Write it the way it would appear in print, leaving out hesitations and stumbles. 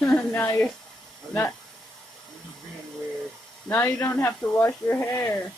Now you're I'm not. just being weird. Now you don't have to wash your hair.